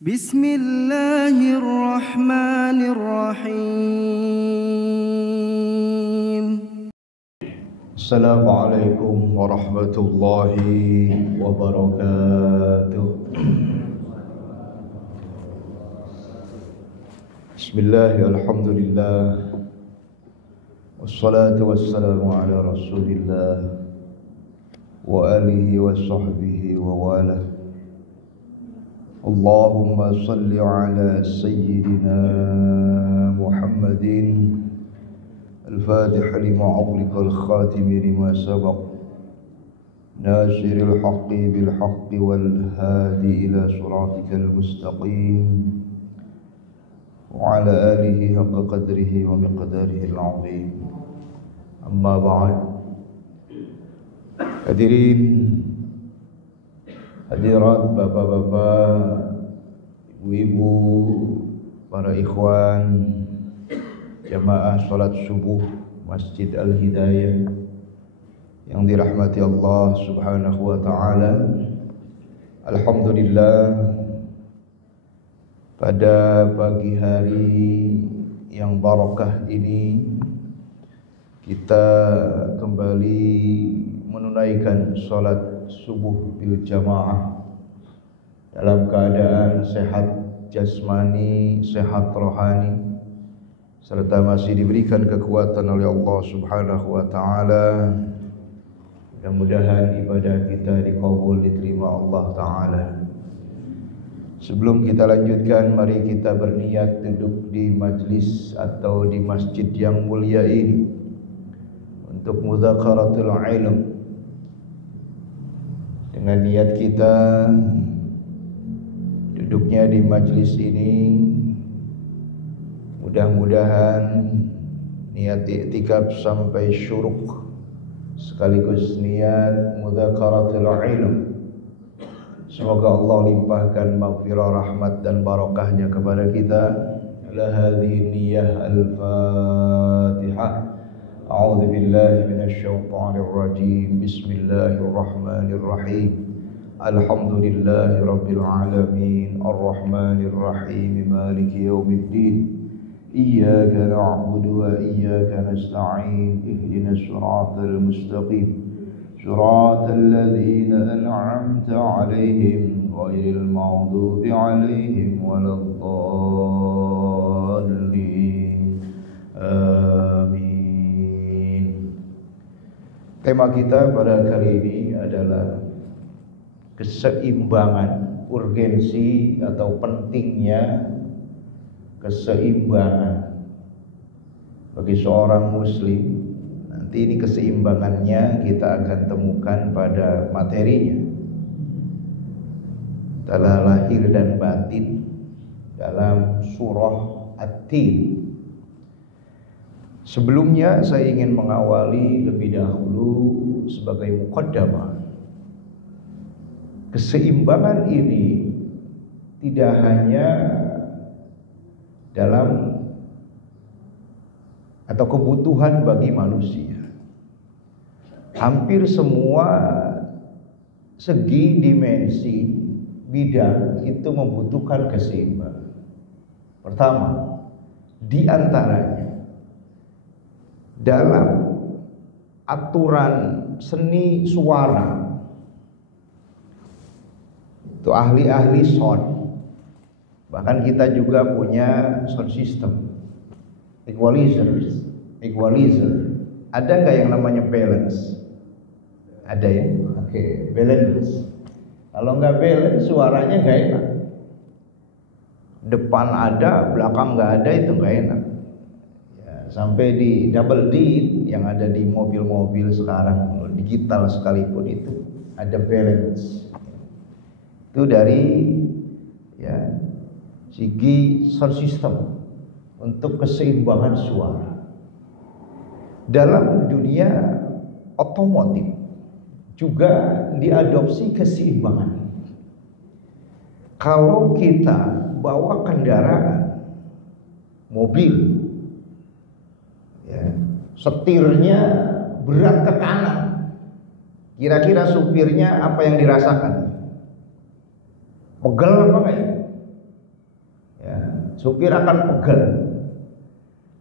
Bismillahirrahmanirrahim. Assalamualaikum warahmatullahi wabarakatuh. Bismillah, alhamdulillah, wassalatu wassalamu ala rasulillah wa alihi wa sahbihi wa wala. Allahumma salli ala sayyidina Muhammadin الفاتح لما أغلق الخاتم لما سبق ناصر الحق بالحق والهادي إلى صراطك المستقيم وعلى آله حق قدره ومقداره العظيم. أما بعد. Hadirin hadirat, bapak-bapak, ibu-ibu, para ikhwan jamaah salat subuh Masjid Al-Hidayah yang dirahmati Allah Subhanahu wa taala. Alhamdulillah, pada pagi hari yang barakah ini kita kembali menunaikan salat subuh bil jamaah dalam keadaan sehat jasmani, sehat rohani, serta masih diberikan kekuatan oleh Allah Subhanahu wa taala. Mudah-mudahan ibadah kita dikabul, diterima Allah taala. Sebelum kita lanjutkan, mari kita berniat duduk di majlis atau di masjid yang mulia ini untuk muzakaratul ilm. Dengan niat kita duduknya di majlis ini, mudah-mudahan niat i'tikaf sampai syuruk sekaligus niat mudzakaratul ilm. Semoga Allah limpahkan maghfirah, rahmat dan barakahnya kepada kita. Ala hadhihi niyyah al-Fatihah. A'udzu billahi minasy syaithanir rajim. Bismillahirrahmanirrahim. Alhamdulillahi rabbil alamin, arrahmanir rahim, maliki yaumiddin. Iyyaka na'budu wa iyyaka nasta'in. Ihdinas siratal mustaqim. Siratal ladzina an'amta 'alaihim ghairil maghdubi 'alaihim waladdallin. Amin. Tema kita pada kali ini adalah keseimbangan, urgensi atau pentingnya keseimbangan bagi seorang muslim. Nanti ini keseimbangannya kita akan temukan pada materinya, dalam lahir dan batin, dalam surah At-Tin. Sebelumnya saya ingin mengawali lebih dahulu sebagai muqaddamah. Keseimbangan ini tidak hanya dalam atau kebutuhan bagi manusia. Hampir semua segi, dimensi, bidang itu membutuhkan keseimbangan. Pertama, di antaranya dalam aturan seni suara, itu ahli-ahli sound. Bahkan kita juga punya sound system, equalizer. Ada nggak yang namanya balance? Ada ya? Oke, balance. Kalau nggak balance, suaranya nggak enak. Depan ada, belakang nggak ada, itu nggak enak. Ya, sampai di double D yang ada di mobil-mobil sekarang, digital sekalipun itu ada balance. Itu dari ya segi sound system untuk keseimbangan suara. Dalam dunia otomotif juga diadopsi keseimbangan. Kalau kita bawa kendaraan mobil, ya, setirnya berat ke kanan, kira-kira supirnya apa yang dirasakan? Pegel apa enggak ya? supir akan pegel.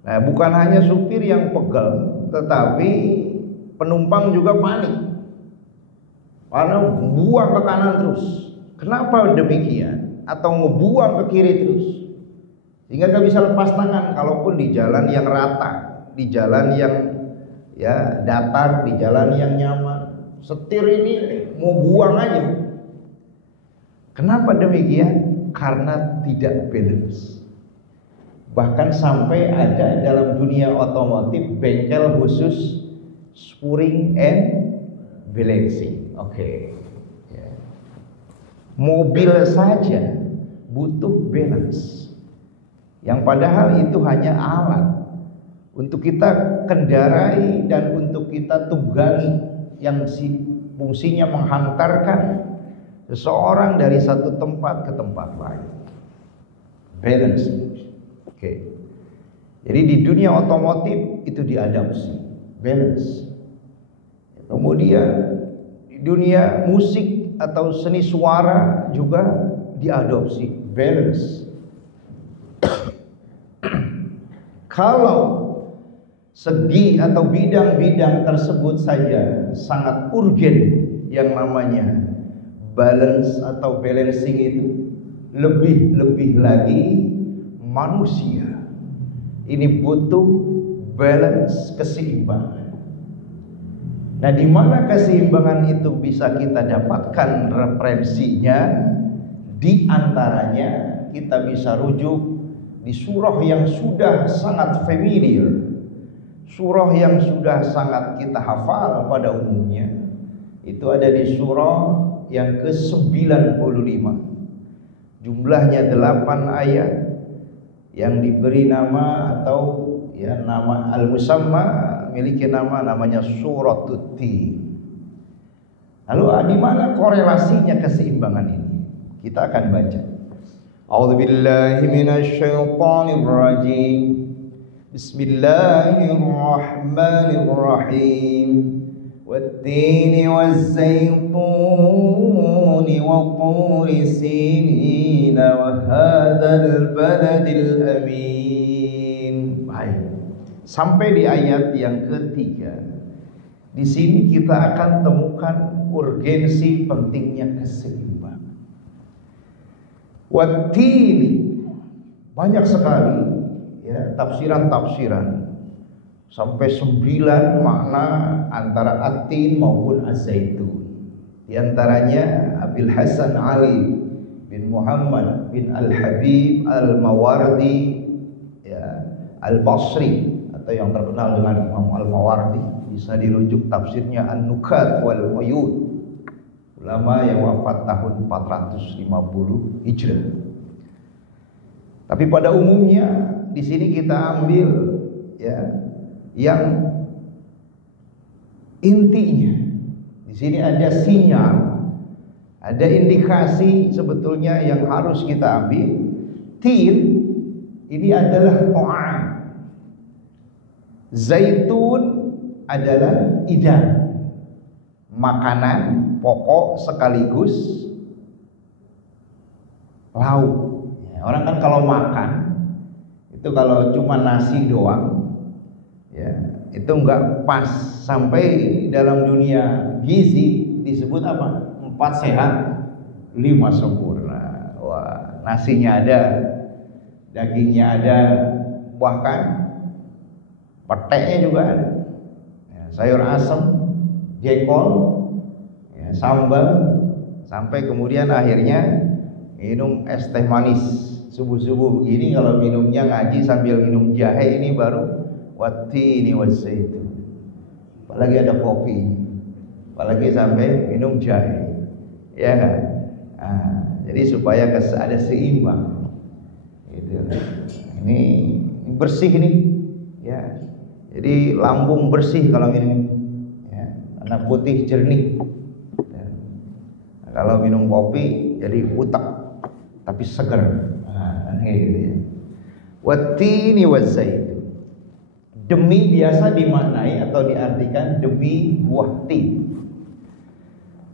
Nah, bukan hanya supir yang pegel, tetapi penumpang juga panik. Karena buang ke kanan terus. Kenapa demikian? Atau ngebuang ke kiri terus. Sehingga gak bisa lepas tangan kalaupun di jalan yang rata, di jalan yang ya datar, di jalan yang nyaman. Setir ini mau buang aja. Kenapa demikian? Karena tidak balance. Bahkan sampai ada dalam dunia otomotif bengkel khusus spring and balancing. Oke. Ya. Mobil saja butuh balance. Yang padahal itu hanya alat untuk kita kendarai dan untuk kita tunggangi, yang fungsinya menghantarkan seseorang dari satu tempat ke tempat lain. Balance. Oke. Jadi di dunia otomotif itu diadopsi balance. Kemudian di dunia musik atau seni suara juga diadopsi balance. Kalau segi atau bidang-bidang tersebut saja sangat urgen yang namanya balance atau balancing itu, lebih lagi manusia ini butuh balance, keseimbangan. Nah, di mana keseimbangan itu bisa kita dapatkan referensinya? Di antaranya kita bisa rujuk di surah yang sudah sangat familiar, surah yang sudah sangat kita hafal pada umumnya. Itu ada di surah yang ke-95. Jumlahnya 8 ayat yang diberi nama atau ya nama al-musamma, memiliki namanya Suratul Tin. Lalu di mana korelasinya keseimbangan ini? Kita akan baca. A'udzubillahi minasyaitonir rajim. Bismillahirrahmanirrahim. Wat-tini waz-zaytuni wa turi sinin wa hadzal baladil amin. Baik. Sampai di ayat yang ketiga. Di sini kita akan temukan urgensi pentingnya keseimbangan. Wat-tini, banyak sekali ya tafsiran sampai 9 makna antara at-tin maupun az-zaitun. Di antaranya Abil Hasan Ali bin Muhammad bin Al-Habib Al-Mawardi ya, Al-Basri atau yang terkenal dengan Imam Al-Mawardi, bisa dirujuk tafsirnya An-Nukat wal Uyud, ulama yang wafat tahun 450 Hijrah. Tapi pada umumnya di sini kita ambil ya yang intinya. Di sini ada sinyal, ada indikasi sebetulnya yang harus kita ambil. Tin ini adalah ta'am. Zaitun adalah idan, makanan pokok sekaligus lauk. Ya, orang kan kalau makan itu kalau cuma nasi doang, ya itu enggak pas. Sampai dalam dunia gizi disebut apa? 4 sehat, 5 sempurna. Wah, nasinya ada, dagingnya ada, bahkan peteknya juga ada. Ya, sayur asem, jengkol, ya, sambal, sampai kemudian akhirnya minum es teh manis subuh-subuh begini. Kalau minumnya ngaji sambil minum jahe, ini baru wat-tini waz-zaitun. Apalagi ada kopi, apalagi sampai minum jahe, ya kan? Nah, jadi supaya ada seimbang. Gitu. Ini bersih nih, ya. Jadi lambung bersih kalau minum, ya. Karena putih jernih. Ya. Nah, kalau minum kopi jadi utak, tapi seger. Nah, gitu ya. Wat-tini waz-zaitun. Demi biasa dimaknai atau diartikan demi buah tin.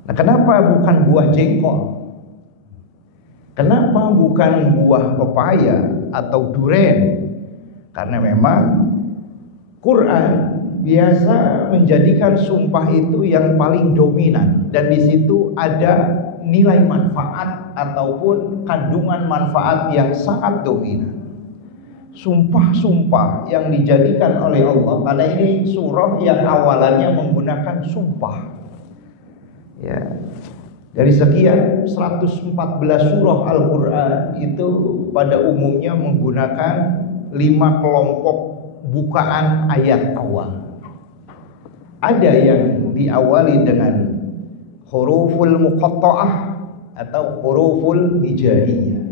Nah, kenapa bukan buah jengkol? Kenapa bukan buah pepaya atau duren. Karena memang Quran biasa menjadikan sumpah itu yang paling dominan, dan di situ ada nilai manfaat ataupun kandungan manfaat yang sangat dominan. Sumpah-sumpah yang dijadikan oleh Allah, karena ini surah yang awalannya menggunakan sumpah. Ya. Dari sekian 114 surah Al-Qur'an itu pada umumnya menggunakan 5 kelompok bukaan ayat awal. Ada yang diawali dengan huruful muqatta'ah atau huruful hijaiyah.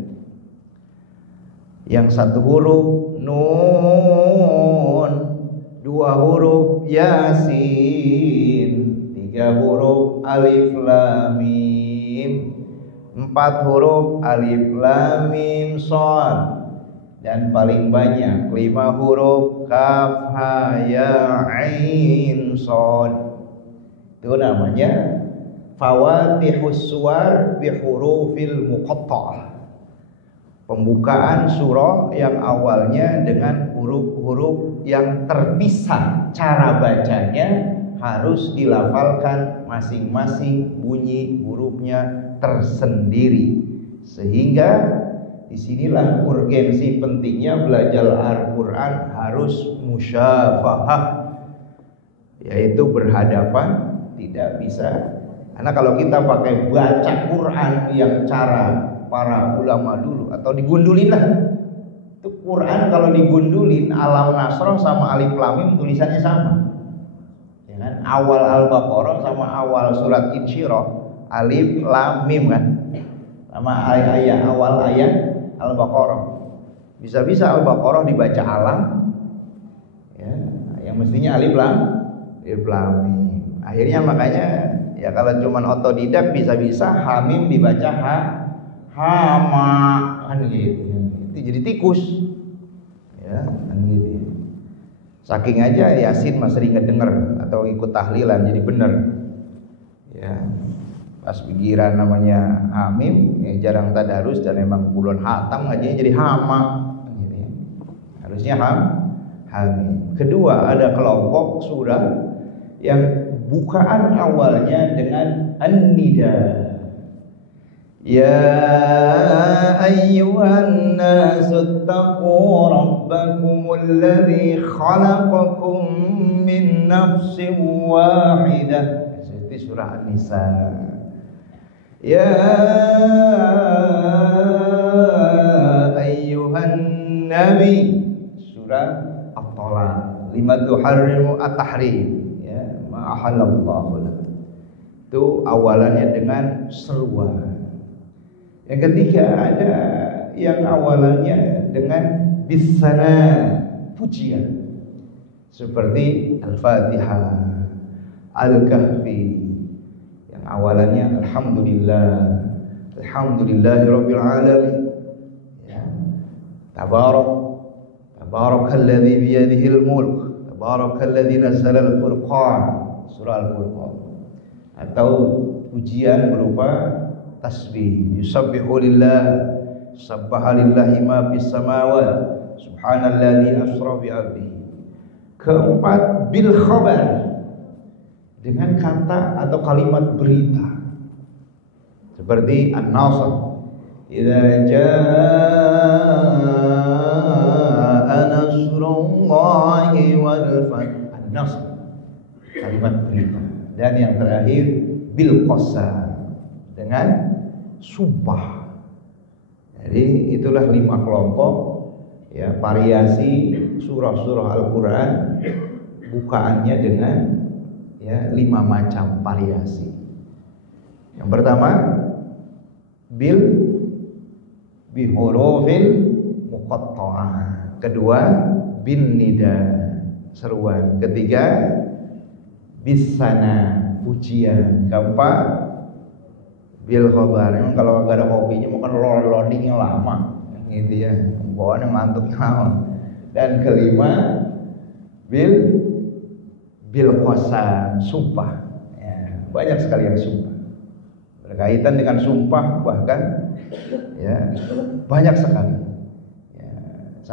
Yang satu huruf nun, 2 huruf yasin, 3 huruf alif lam mim, 4 huruf alif lam mim shad, dan paling banyak 5 huruf kaf ha ya ain shad. Itu namanya fawatihus suwar bi hurufil muqatta'ah. Pembukaan surah yang awalnya dengan huruf-huruf yang terpisah, cara bacanya harus dilafalkan masing-masing bunyi hurufnya tersendiri. Sehingga disinilah urgensi pentingnya belajar Al-Quran harus musyafahah, yaitu berhadapan, tidak bisa. Karena kalau kita pakai baca Quran yang cara para ulama dulu, atau digundulin lah, itu Quran kalau digundulin alam nasroh sama alif lam mim tulisannya sama, ya kan? Awal Al-Baqarah sama awal surat Insyirah alif lam mim kan, sama ayat awal ayat Al-Baqarah. Bisa-bisa Al-Baqarah dibaca alam, ya, yang mestinya alif lam mim. Akhirnya makanya ya kalau cuman otodidak bisa-bisa hamim dibaca hama kan gitu. Itu jadi tikus. Ya, kan gitu. Saking aja Yasin mas sering ngedenger atau ikut tahlilan jadi bener. Ya. Pas pikiran namanya hamim, ya jarang tadarus dan emang bulan hatam ngajinya jadi hama gitu ya. Harusnya hamim. Kedua, ada kelompok surah yang bukaan awalnya dengan an-nida. Ya ayyuhan nasu taqu rabbakumul ladzi khalaqakum min nafsin wahidah. Itu surah An-Nisa. Ya ayyuhan nabi, surah At-Talaq. Lima tuharrimu at-tahrim, ya ma ahallallahu lak. Itu awalannya dengan seruan. Yang ketiga ada yang awalannya dengan bisana, pujian, seperti Al-Fatihah, Al-Kahfi, yang awalannya Alhamdulillahirabbil alamin, ya. Tabarakalladzi biyadihil mulk, tabarakalladzi nazzala al-furqan, surah Al-Furqan. Atau pujian berupa tasbih, yusabbihu lillah, sabbaha lillahi ma fis samawati, subhanalladzi asra bi 'abdihi. Keempat, bil khabar, dengan kata atau kalimat berita, seperti An-Nasr, idza jaa nasrullahi wal fath. An-Nasr, kalimat berita. Dan yang terakhir bil qasam, dengan sumpah. Jadi itulah 5 kelompok, ya, variasi surah-surah Al-Quran, bukaannya dengan, ya, 5 macam variasi. Yang pertama bihurufil muqatta'ah. Kedua bin nida, seruan. Ketiga bisana, pujian. Keempat bil khabar. Memang kalau nggak ada kopinya mungkin loadingnya lama, gitu ya, bawaan yang ngantuknya lama. Dan kelima bil qasam, sumpah. Ya, banyak sekali yang sumpah, berkaitan dengan sumpah, bahkan ya banyak sekali. Ya,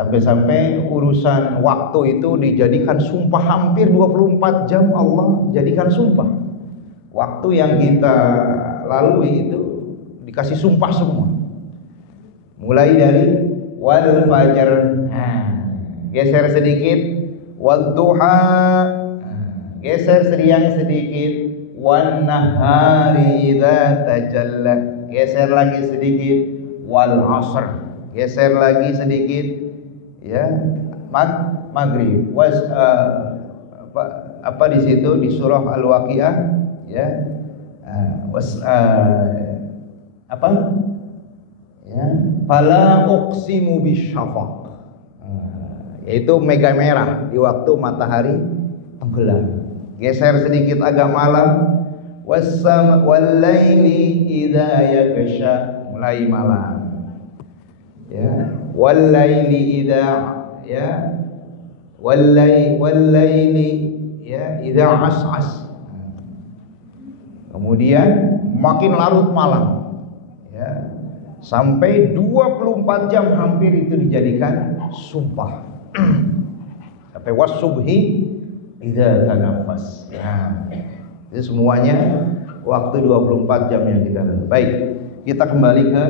Sampai-sampai urusan waktu itu dijadikan sumpah, hampir 24 jam Allah jadikan sumpah. Waktu yang kita lalui itu dikasih sumpah semua. Mulai dari wal fajar, geser sedikit, wad duha, geser sedikit, wan nahari idza tajalla, geser lagi sedikit, wal asr, geser lagi sedikit, ya, maghrib. Apa di situ di surah Al-Waqiah, ya, apa, ya, fala uqsimu bisyafaq, yaitu mega merah di waktu matahari tenggelam. Geser sedikit agak malam, wallaili idza yaghsha, mulai malam, ya, wallaili idza, ya, wallaili, ya, idza as'as. Kemudian makin larut malam, ya, sampai 24 jam hampir itu dijadikan sumpah. Sampai wasubhi idza tanaffas. Ya, itu semuanya waktu 24 jam yang kita lalu. Baik, kita kembali ke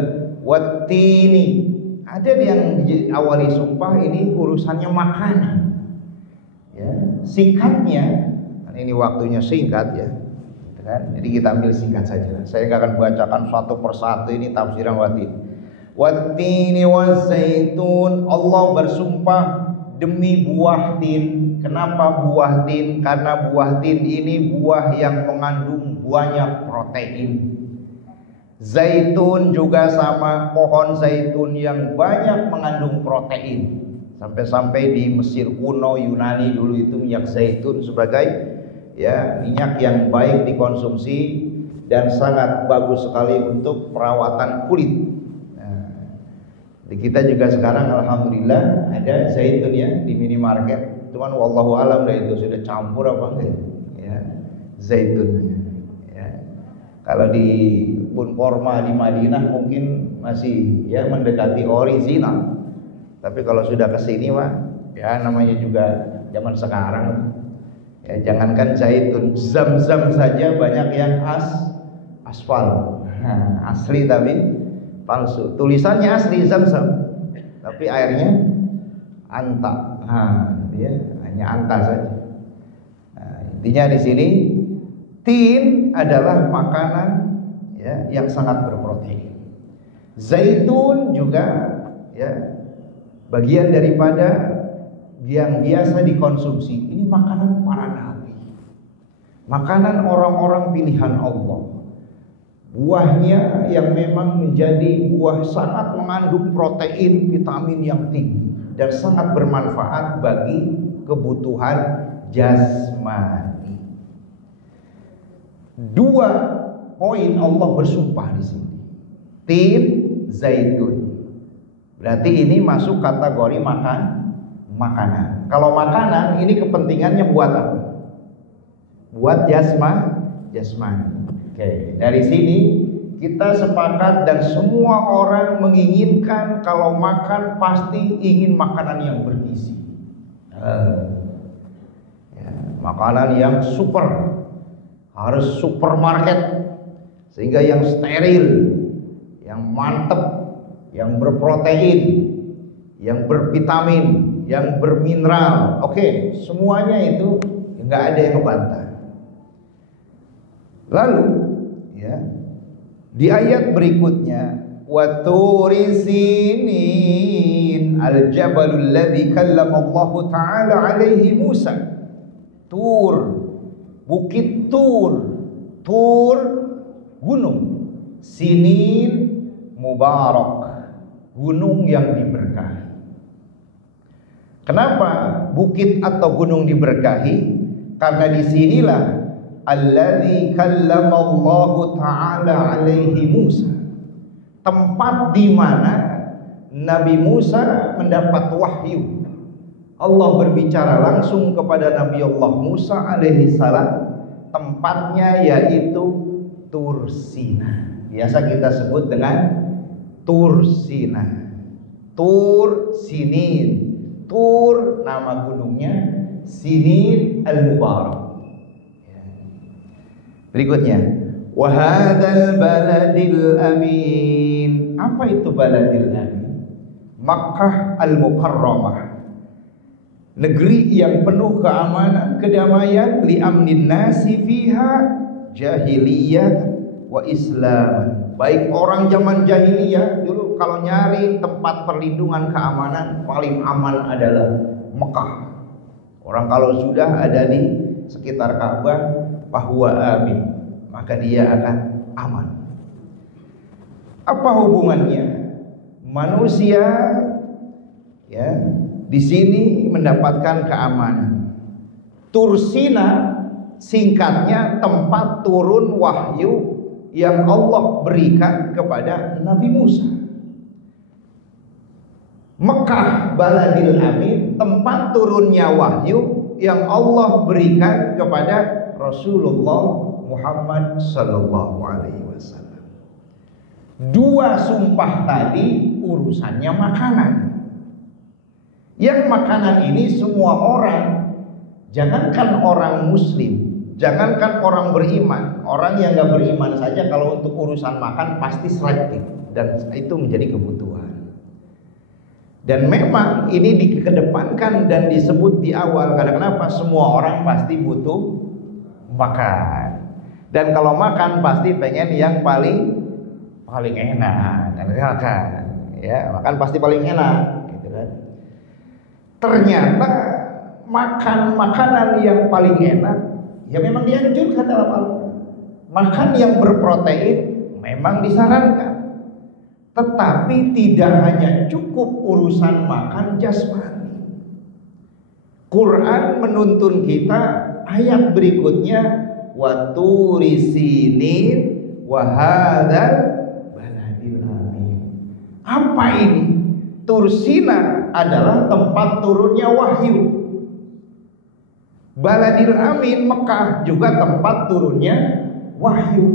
wattini. Ada yang diawali sumpah ini urusannya makanan. Ya, singkatnya, ini waktunya singkat, ya. Kan? Jadi kita ambil singkat saja. Saya nggak akan bacakan satu persatu ini tafsiran watin. Wattini wazaitun, Allah bersumpah demi buah tin. Kenapa buah tin? Karena buah tin ini buah yang mengandung banyak protein. Zaitun juga sama, pohon zaitun yang banyak mengandung protein. Sampai-sampai di Mesir kuno, Yunani dulu itu minyak zaitun sebagai, ya, minyak yang baik dikonsumsi dan sangat bagus sekali untuk perawatan kulit. Nah, di kita juga sekarang alhamdulillah ada zaitun, ya, di minimarket. Cuman wallahu alam dah itu sudah campur apa enggak, ya, zaitunnya. Ya. Kalau di kebun korma di Madinah mungkin masih, ya, mendekati original. Tapi kalau sudah ke sini mah, ya, namanya juga zaman sekarang. Ya, jangankan zaitun, zam-zam saja banyak yang aspal. Nah, asli tapi palsu. Tulisannya asli zam-zam, tapi airnya anta. Nah, dia hanya anta saja. Nah, intinya di sini tin adalah makanan, ya, yang sangat berprotein. Zaitun juga, ya, bagian daripada yang biasa dikonsumsi. Ini makanan para nabi, makanan orang-orang pilihan Allah. Buahnya yang memang menjadi buah sangat mengandung protein, vitamin yang tinggi dan sangat bermanfaat bagi kebutuhan jasmani. Dua poin Allah bersumpah di sini. Tin, zaitun. Berarti ini masuk kategori makanan. Kalau makanan ini kepentingannya buat apa? Buat jasmani. Oke, dari sini kita sepakat dan semua orang menginginkan kalau makan pasti ingin makanan yang bergizi. Ya, makanan yang super, harus supermarket, sehingga yang steril, yang mantep, yang berprotein, yang bervitamin, yang bermineral. Oke, semuanya itu nggak ada yang ngebantah. Lalu, ya, di ayat berikutnya, wa turi sinin al-jabalul ladzi kallama Allah taala alaihi Musa. Tur, bukit Tur, gunung. Sinin mubarak, gunung yang diberkahi. Kenapa bukit atau gunung diberkahi? Karena disinilah alladzi kallama Allah taala alaihi Musa, tempat di mana Nabi Musa mendapat wahyu. Allah berbicara langsung kepada Nabi Allah Musa alaihi salam. Tempatnya yaitu Tur Sina. Biasa kita sebut dengan Tur Sina. Tur Sinin. Tur nama gunungnya, Sinin al-Mubarak. Berikutnya, wa hadzal baladil amin. Apa itu baladil amin? Makkah al-Mukarramah. Negeri yang penuh keamanan, kedamaian, li amnin nasi fiha jahiliyah wa islam. Baik orang zaman jahiliyah dulu kalau nyari tempat perlindungan keamanan paling aman adalah Mekah. Orang kalau sudah ada di sekitar Ka'bah bahwa amin, maka dia akan aman. Apa hubungannya? Manusia ya di sini mendapatkan keamanan. Tursina singkatnya tempat turun wahyu yang Allah berikan kepada Nabi Musa. Mekah baladil amin, tempat turunnya wahyu yang Allah berikan kepada Rasulullah Muhammad sallallahu alaihi wasallam. Dua sumpah tadi urusannya makanan. Yang makanan ini semua orang, jangankan orang muslim, jangankan orang beriman, orang yang gak beriman saja kalau untuk urusan makan pasti selektif, dan itu menjadi kebutuhan. Dan memang ini dikedepankan dan disebut di awal karena kenapa? Semua orang pasti butuh makan, dan kalau makan pasti pengen yang paling enak, dan ya makan pasti paling enak, gitu kan? Ternyata makan makanan yang paling enak ya memang dianjurkan dalam Al-Quran. Makan yang berprotein memang disarankan, tetapi tidak hanya cukup urusan makan jasmani. Quran menuntun kita ayat berikutnya, wa turi sinin wa hadzal baladil amin. Apa ini? Tursina adalah tempat turunnya wahyu. Baladil amin Mekah juga tempat turunnya wahyu.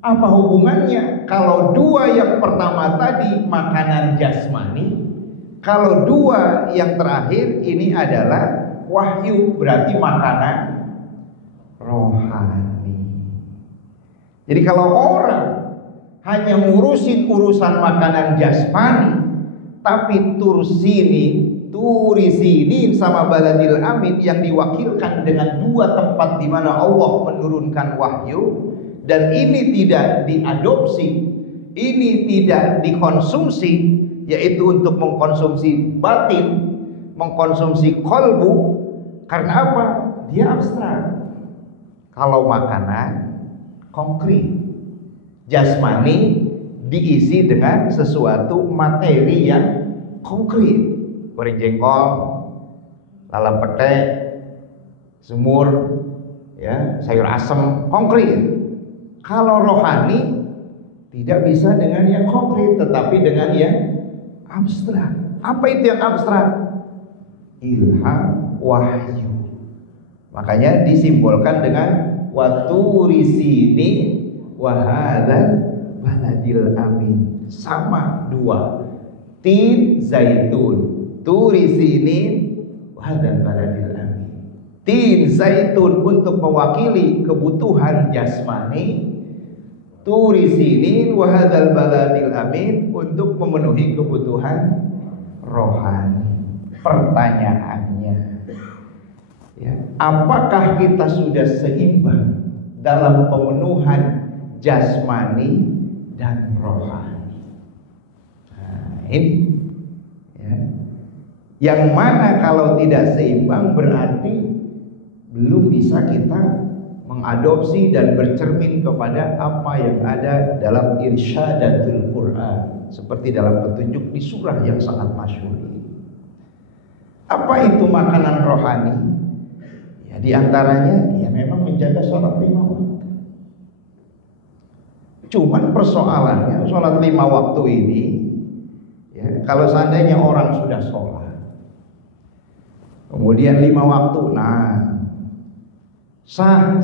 Apa hubungannya? Kalau dua yang pertama tadi makanan jasmani, kalau dua yang terakhir ini adalah wahyu, berarti makanan rohani. Jadi kalau orang hanya ngurusin urusan makanan jasmani, tapi turi sini sama baladil amin yang diwakilkan dengan dua tempat di mana Allah menurunkan wahyu, dan ini tidak diadopsi, ini tidak dikonsumsi, yaitu untuk mengkonsumsi batin, mengkonsumsi kolbu. Karena apa? Dia abstrak. Kalau makanan konkret, jasmani diisi dengan sesuatu materi yang konkret. Goreng jengkol, lalap pete, semur, ya, sayur asem, konkret. Kalau rohani tidak bisa dengan yang konkret, tetapi dengan yang abstrak. Apa itu yang abstrak? Ilham, wahyu. Makanya disimbolkan dengan wa turi sini wa hadzal baladil amin. Sama dua. Tin zaitun, turi sinin wa hadzal baladil amin. Tin zaitun untuk mewakili kebutuhan jasmani, turi sinin wa hadzal baladil amin untuk memenuhi kebutuhan rohani. Pertanyaannya, ya, apakah kita sudah seimbang dalam pemenuhan jasmani dan rohani? Nah, ini ya. Yang mana kalau tidak seimbang berarti belum bisa kita mengadopsi dan bercermin kepada apa yang ada dalam irsyadatul Quran, seperti dalam petunjuk di surah yang sangat masyhur ini. Apa itu makanan rohani? Ya, di antaranya ya memang menjaga sholat 5 waktu. Cuman persoalannya sholat 5 waktu ini, ya, kalau seandainya orang sudah sholat, kemudian 5 waktu, nah sah,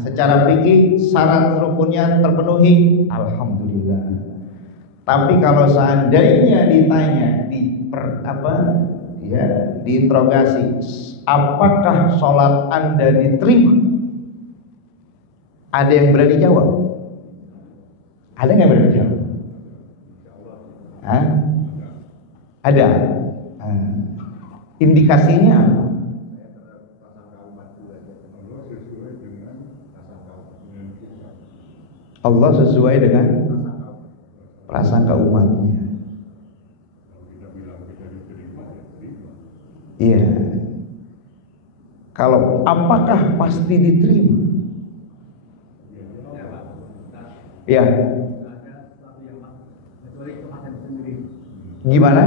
secara fikih syarat rukunnya terpenuhi, alhamdulillah. Tapi kalau seandainya ditanya diinterogasi, apakah sholat Anda diterima? Ada yang berani jawab? Ada nggak berani jawab? Hah? Ada. Indikasinya apa? Allah sesuai dengan prasangka umatnya. Iya. Kalau apakah pasti diterima? Ya. Gimana?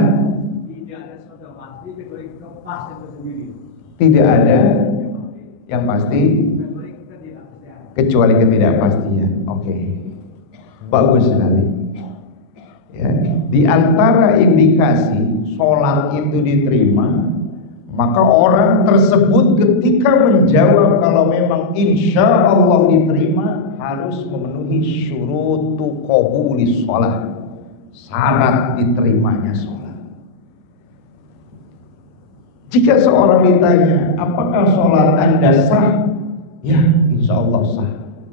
Tidak ada yang pasti kecuali ketidakpastian. Oke. Bagus sekali. Ya, di antara indikasi sholat itu diterima, maka orang tersebut ketika menjawab kalau memang insya Allah diterima harus memenuhi syurutu qabulis sholat, syarat diterimanya sholat. Jika seorang ditanya apakah sholat Anda sah, ya insya Allah sah.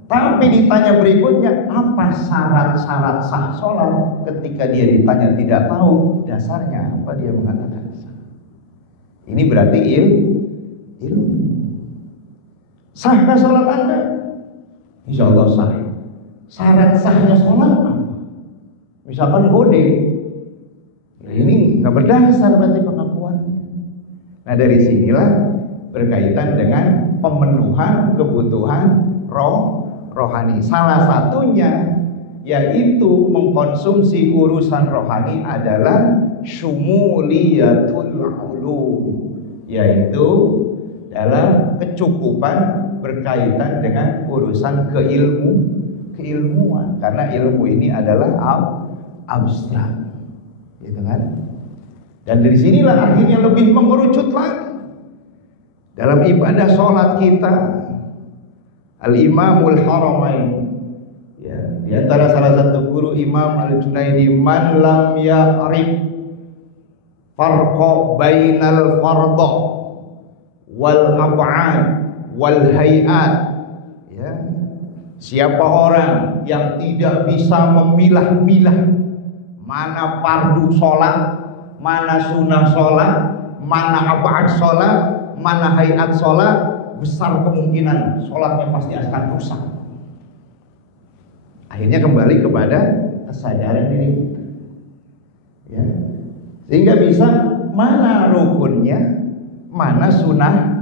Tapi ditanya berikutnya, apa syarat-syarat sah sholat? Ketika dia ditanya tidak tahu dasarnya apa, dia mengatakan sah. Ini berarti ilmu. Sahkah sholat Anda? Insya Allah sah. Syarat sahnya sholat apa? Misalkan gode, ya ini nggak berdasar berarti pengakuannya. Nah dari sinilah berkaitan dengan pemenuhan kebutuhan rohani. Salah satunya yaitu mengkonsumsi urusan rohani adalah syumuliyatul ulum, yaitu dalam kecukupan berkaitan dengan urusan keilmuan, karena ilmu ini adalah abstrak, gitu kan? Dan dari sinilah akhirnya lebih mengerucut lagi dalam ibadah sholat kita. Al-Imamul Haramain, ya, di antara salah satu guru Imam Al-Junaidi, man lam ya'rif farqa bainal fardh wal ab'ad wal hayat, ya, siapa orang yang tidak bisa memilah-milah mana fardu sholat, mana sunnah sholat, mana ab'ad sholat, mana hayat sholat, besar kemungkinan sholatnya pasti akan rusak. Akhirnya kembali kepada kesadaran diri kita, ya, sehingga bisa mana rukunnya, mana sunnahnya.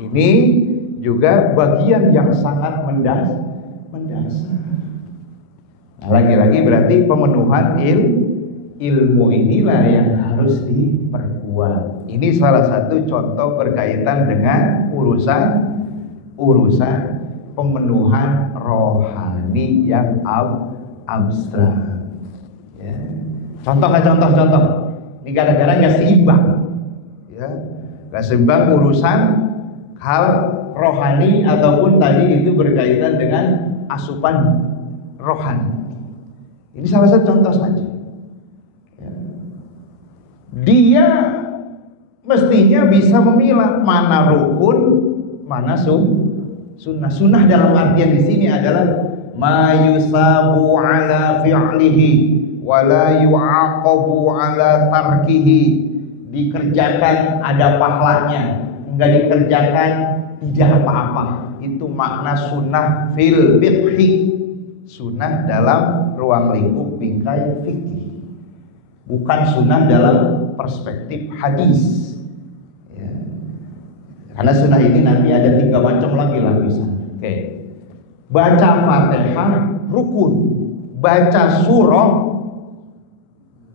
Ini juga bagian yang sangat mendasar. Nah, lagi-lagi berarti pemenuhan ilmu inilah yang harus diperkuat. Ini salah satu contoh berkaitan dengan urusan pemenuhan rohani yang abstrak. Ya. Contoh. Ini kadang-kadang nggak seimbang, ya, nggak seimbang urusan hal rohani ataupun tadi itu berkaitan dengan asupan rohani. Ini salah satu contoh saja. Ya. Dia mestinya bisa memilah mana rukun, mana sunnah. Sunnah dalam artian di sini adalah ma yusabu ala fi'lihi wa la yu'aqabu ala tarkihi. Dikerjakan ada pahalanya, enggak dikerjakan tidak apa-apa. Itu makna sunnah fil fiqhi. Sunnah dalam ruang lingkup bingkai fikih, bukan sunnah dalam perspektif hadis. Karena sunnah ini nanti ada 3 macam lagi lapisan. Oke. Baca Fatihah rukun, baca surah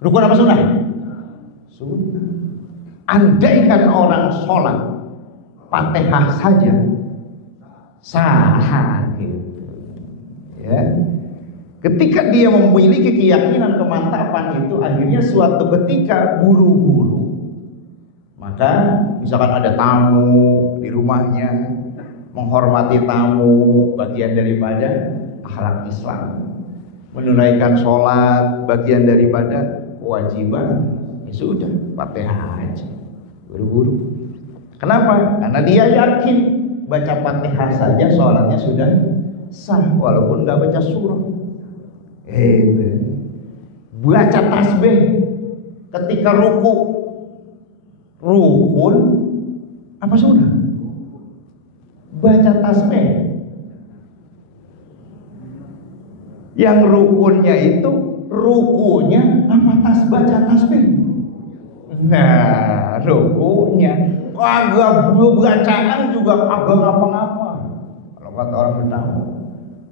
rukun apa sunnah? Sunnah. Andaikan orang sholat Fatihah saja sah gitu. Ya. Ketika dia memiliki keyakinan kemantapan itu, akhirnya suatu ketika buru-buru, maka misalkan ada tamu di rumahnya, menghormati tamu bagian daripada akhlak Islam. menunaikan sholat bagian daripada kewajiban, ya sudah Fatihah aja, buru-buru. Kenapa? Karena dia yakin baca Fatihah saja sholatnya sudah sah walaupun nggak baca surah. Baca tasbih ketika rukun apa sunnah? Baca tasbih. Yang rukunnya itu rukunya apa baca tasbih? Nah, rukunya kagak bacaan juga kagak ngapa-ngapa. Kalau kata orang Betawi,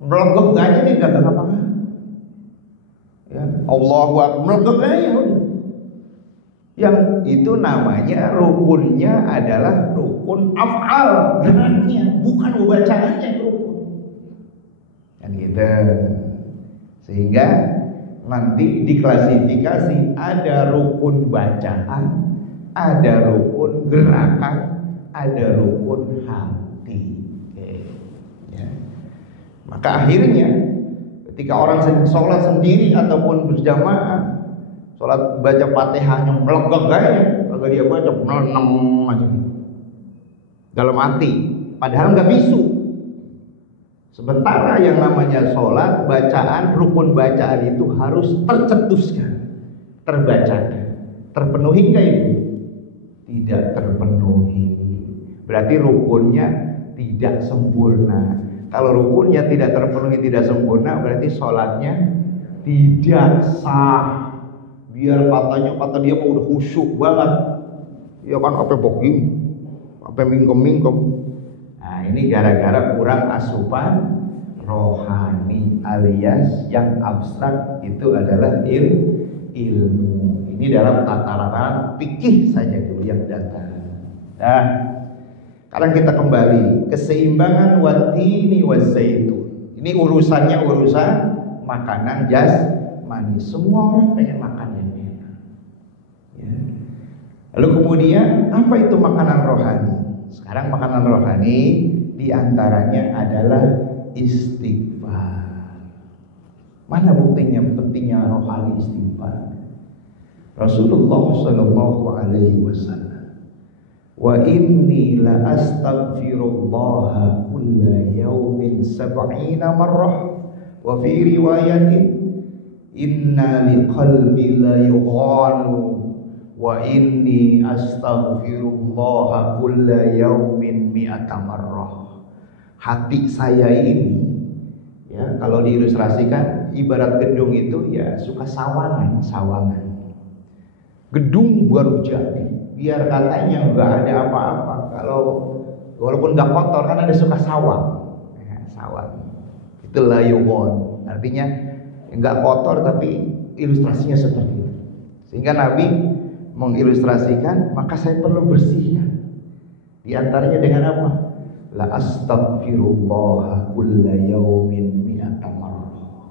melegek aja nih kagak ngapa-ngapa. Ya, Allahu Akbar melegek aja. Yang itu namanya rukunnya adalah rukun af'al, geraknya, bukan bacaannya rukun. Kan gitu. Sehingga nanti diklasifikasi ada rukun bacaan, ada rukun gerakan, ada rukun hati. Ya. Maka akhirnya ketika orang sholat sendiri ataupun berjamaah, sholat baca Fatihahnya melegek aja, kalau dia baca melenam aja dalam hati, padahal nggak bisu. Sementara yang namanya sholat, bacaan, rukun bacaan itu harus tercetuskan, terbacakan. Terpenuhi nggak itu? Tidak terpenuhi. Berarti rukunnya tidak sempurna. Kalau rukunnya tidak terpenuhi, tidak sempurna, berarti sholatnya tidak sah. Biar kata dia mau udah khusyuk banget, ya kan apa booking, apa mingkem. Nah ini gara-gara kurang asupan rohani, alias yang abstrak itu adalah ilmu. Ini dalam tataran fikih saja dulu yang datang. Nah, sekarang kita kembali keseimbangan watini wazaitun. Ini urusannya urusan makanan jasmani. Semua orang pengen makan yang enak. Ya. Lalu kemudian apa itu makanan rohani? Sekarang makanan rohani diantaranya adalah istighfar. Mana buktinya pentingnya rohani istighfar? Rasulullah sallallahu alaihi wasallam, wa inni la astaghfirullah kulla yawmin 70 marrah, wa fi riwayatin inna liqalbi la yughanu wa inni astaghfirullah kulla yawmin 100 marrah. Hati saya ini, ya kalau diilustrasikan ibarat gedung itu ya suka sawangan. Gedung baru jadi, biar katanya nggak ada apa-apa. Kalau walaupun nggak kotor kan ada suka sawang, ya, sawang. Itu layuwon, artinya nggak kotor tapi ilustrasinya seperti itu. Sehingga Nabi mengilustrasikan, maka saya perlu bersihkan. Di antaranya dengan apa? La astaghfirullah kulla yawmin 100 marrah.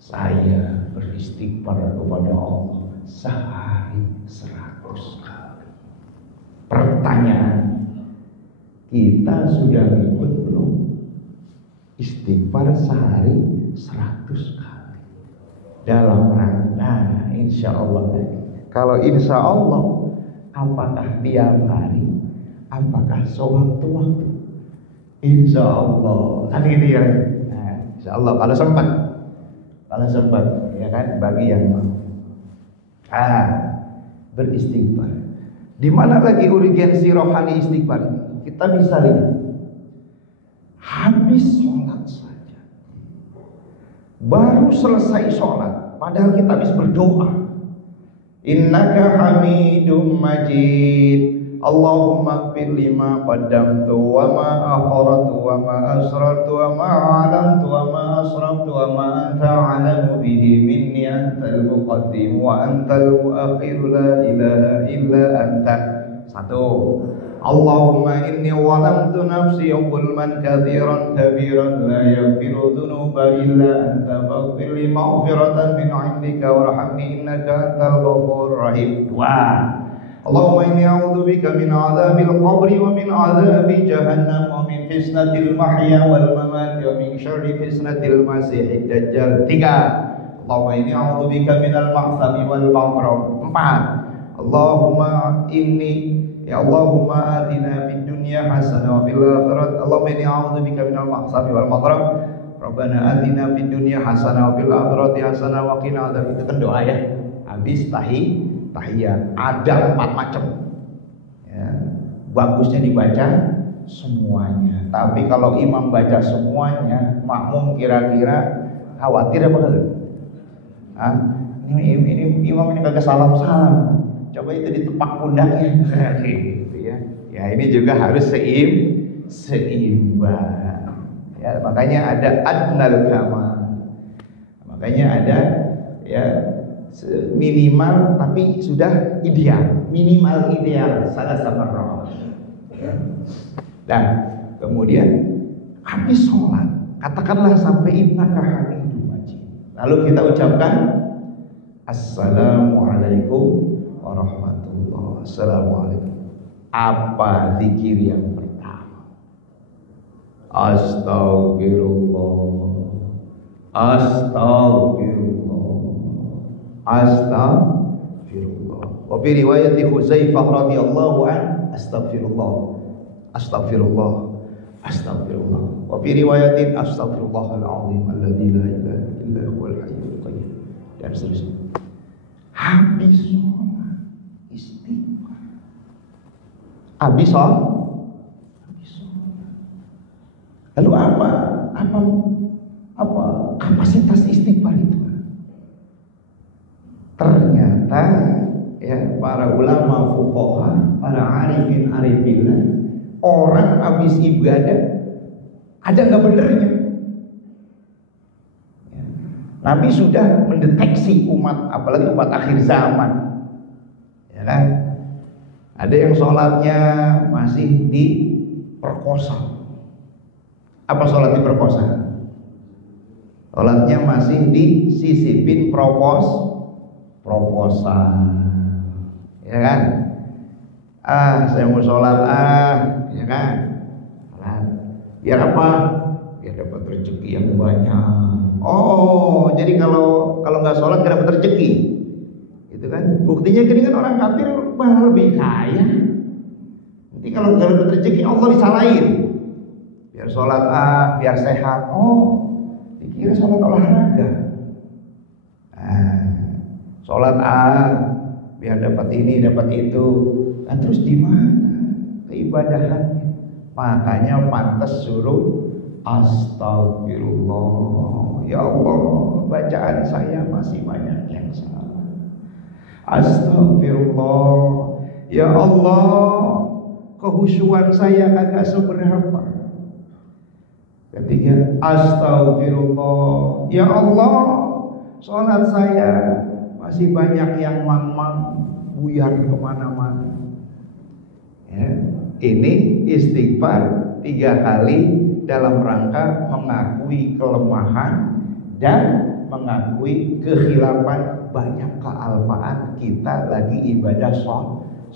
Saya beristighfar kepada Allah sehari 100 kali. Pertanyaan, kita sudah ikut belum istighfar sehari 100 kali dalam rangka insya Allah. Kalau insya Allah, apakah tiap hari, apakah sewaktu-waktu? Insya Allah kan ini ya. Nah, insya Allah kalau sempat ya kan, bagi yang mau beristighfar. Di mana lagi urgensi rohani istighfar ini? Kita bisa lihat habis sholat saja, baru selesai sholat, padahal kita habis berdoa, innaka hamidum majid, Allahumma ighfir lima qaddamtu wa ma akhartu wa ma asrartu wa ma alamtu wa ma asraftu wa ma anta a'lamu bihi minni antal muqaddim wa antal muakhir la ilaha illa anta. Satu, Allahumma inni walamtu nafsi zulman katsiran kabiran la yaghfiru dzunuba illa anta faghfir li maghfiratan min 'indika warhamni innaka antal ghafurur rahim. Dua, Allahumma inni a'udzubika min 'adzabil qabri wa min 'adzabi jahannam wa min fitnatil mahya wal mamat wa min syarri fitnatil masiihid dajjal. Tiga, Allahumma inni a'udzubika minal ma'sami wal maghrib. 4. Allahumma inni ya Allahumma atina fid dunya hasanah wa fil akhirati Allahumma inni a'udzubika minal ma'sami wal maghrib. Rabbana atina fid dunya hasanah wa fil akhirati hasanah wa qina adzab. Itu kan doa ya. Habis tahiyat. Ada 4 macam. Ya. Bagusnya dibaca semuanya. Tapi kalau imam baca semuanya, makmum kira-kira khawatir apa enggak? Ini imam ini kagak salam. Coba itu ditepak pundaknya. Gitu ya. Ya ini juga harus seimbang. Ya, makanya ada adnal kamal. Makanya ada ya minimal tapi sudah ideal. Minimal ideal salah sama roh. Ya. Dan kemudian habis sholat, katakanlah sampai innaka hamidum majid. Lalu kita ucapkan assalamualaikum warahmatullahi. Assalamualaikum. Apa zikir yang pertama? Astagfirullah. Astagfirullah. Wa fi riwayat Hudzaifah radhiyallahu an Astagfirullah. Wa fi riwayatin astaghfirullahal azim alladzi la ilaha illa huwal hayyul qayyum. Dan seterusnya. Habis sholat istighfar. Habis sholat. Lalu apa kapasitas istighfar itu? Ternyata ya para ulama fuqaha, para arifin orang habis ibadah ada nggak benernya. Ya. Nabi sudah mendeteksi umat, apalagi umat akhir zaman, ya kan? Ada yang sholatnya masih diperkosa. Apa sholat diperkosa? Sholatnya masih disisipin proposal, ya kan? Saya mau sholat ya kan? Biar apa? Biar dapat rezeki yang banyak. Oh, jadi kalau nggak sholat nggak dapat rezeki, itu kan? Buktinya gini kan orang kafir malah lebih kaya. Nanti kalau nggak dapat rezeki Allah disalahin. Biar sholat biar sehat. Oh, dikira sholat olahraga. Sholat biar dapat ini dapat itu. Nah, terus di mana keibadahannya? Makanya pantas suruh astagfirullah. Ya Allah, bacaan saya masih banyak yang salah. Astagfirullah. Ya Allah, kehusuan saya kagak seberapa. Ketiga, astagfirullah. Ya Allah, sholat saya masih banyak yang mang-mang, buyar kemana-mana. Ya, ini istighfar 3 kali dalam rangka mengakui kelemahan dan mengakui kekhilafan banyak kealpaan kita lagi ibadah